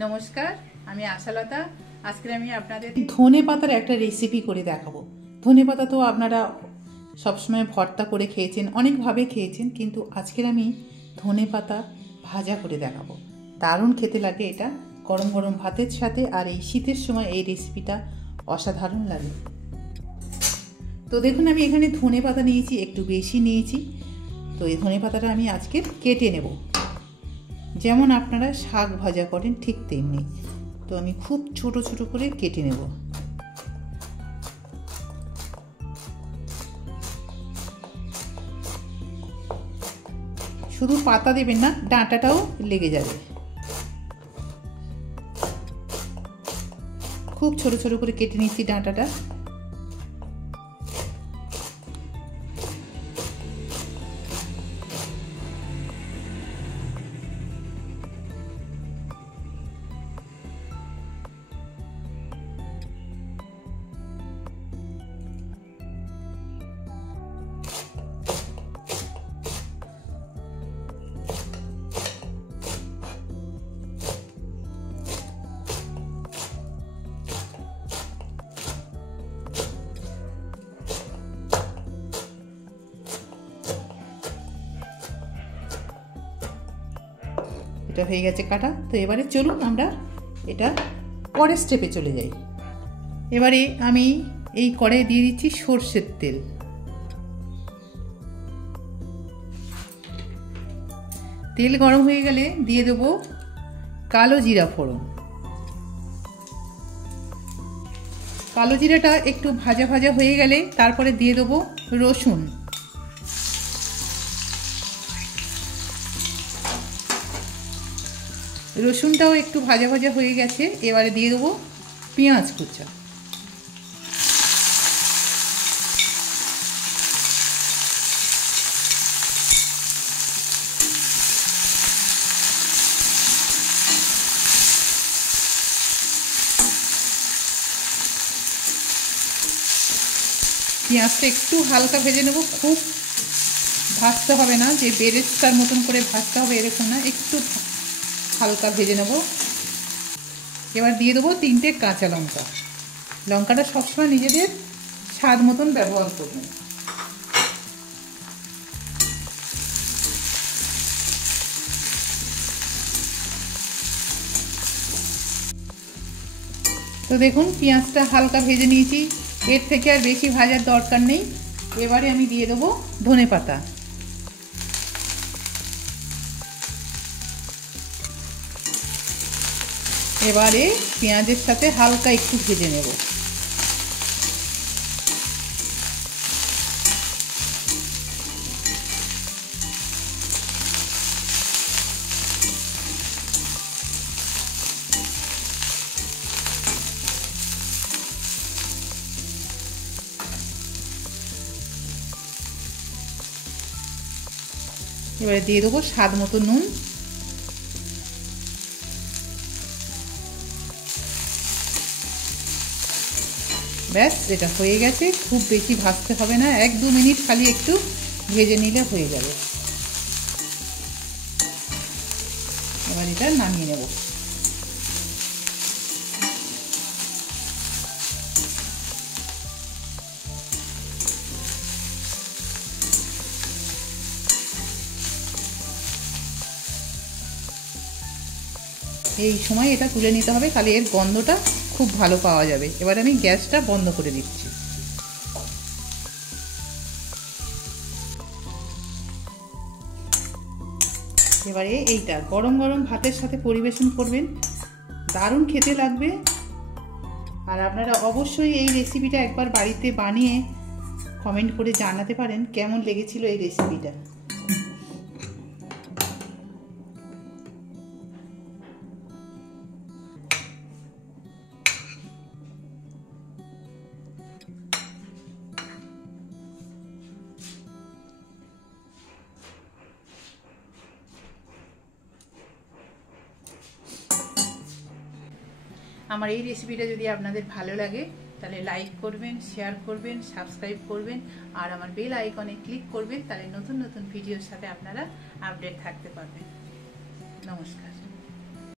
নমস্কার, আমি আশালতা। আজকে আমি আপনাদের ধনে পাতার একটা রেসিপি করে দেখাবো। ধনে পাতা তো আপনারা সবসময় ভর্তা করে খেয়েছেন, অনেকভাবে খেয়েছেন, কিন্তু আজকের আমি ধনে পাতা ভাজা করে দেখাবো। দারুণ খেতে লাগে এটা গরম গরম ভাতের সাথে, আর এই শীতের সময় এই রেসিপিটা অসাধারণ লাগে। তো দেখুন, আমি এখানে ধনে পাতা নিয়েছি, একটু বেশি নিয়েছি। তো এই ধনে পাতাটা আমি আজকে কেটে নেব, যেমন আপনারা শাক ভাজা করেন ঠিক তেমনি। তো আমি খুব ছোট ছোট করে কেটে নেব। শুধু পাতা দেবেন না, ডাঁটাটাও লেগে যাবে। খুব ছোট ছোট করে কেটে নিচ্ছি ডাঁটাটা। এটা হয়ে গেছে কাটা। তো এবারে চলুন আমরা এটা পরের স্টেপে চলে যাই। এবারে আমি এই কড়াইয়ে দিয়ে দিচ্ছি সর্ষের তেল। তেল গরম হয়ে গেলে দিয়ে দেবো কালো জিরা ফোড়ন। কালো জিরাটা একটু ভাজা ভাজা হয়ে গেলে তারপরে দিয়ে দেবো রসুন। রসুনটাও একটু ভাজা ভাজা হয়ে গেছে, এবারে দিয়ে দেবো পেঁয়াজ কুচা। পেঁয়াজটা একটু হালকা ভেজে নেব, খুব ভাজতে হবে না, যে বেরেস্তার মতন করে ভাজতে হবে এরকম না, একটু হালকা ভেজে নেব। এবার দিয়ে দেবো 3টে কাঁচা লঙ্কা। লঙ্কাটা সবসময় নিজেদের স্বাদ মতন ব্যবহার করবেন। তো দেখুন, পেঁয়াজটা হালকা ভেজে নিয়েছি, এর থেকে আর বেশি ভাজার দরকার নেই। এবারে আমি দিয়ে দেবো ধনে পাতা। এবারে পেঁয়াজের সাথে হালকা একটু ভেজে নেব। এবারে দিয়ে দেবো স্বাদ মতো নুন। ব্যাস, এটা হয়ে গেছে। খুব বেশি ভাজতে হবে না, 1-2 মিনিট খালি একটু ভেজে নিলে হয়ে যাবে। এবার এটা নামিয়ে নেব। এই সময় এটা তুলে নিতে হবে, তাহলে এর গন্ধটা খুব ভালো পাওয়া যাবে। এবার আমি গ্যাসটা বন্ধ করে দিচ্ছি। এবারে এইটা গরম গরম ভাতের সাথে পরিবেশন করবেন, দারুণ খেতে লাগবে। আর আপনারা অবশ্যই এই রেসিপিটা একবার বাড়িতে বানিয়ে কমেন্ট করে জানাতে পারেন কেমন লেগেছিল এই রেসিপিটা। আমার এই রেসিপিটা যদি আপনাদের ভালো লাগে তাহলে লাইক করবেন, শেয়ার করবেন, সাবস্ক্রাইব করবেন, আর আমার বেল আইকনে ক্লিক করবেন, তাহলে নতুন নতুন ভিডিওর সাথে আপনারা আপডেট থাকতে পারবেন। নমস্কার।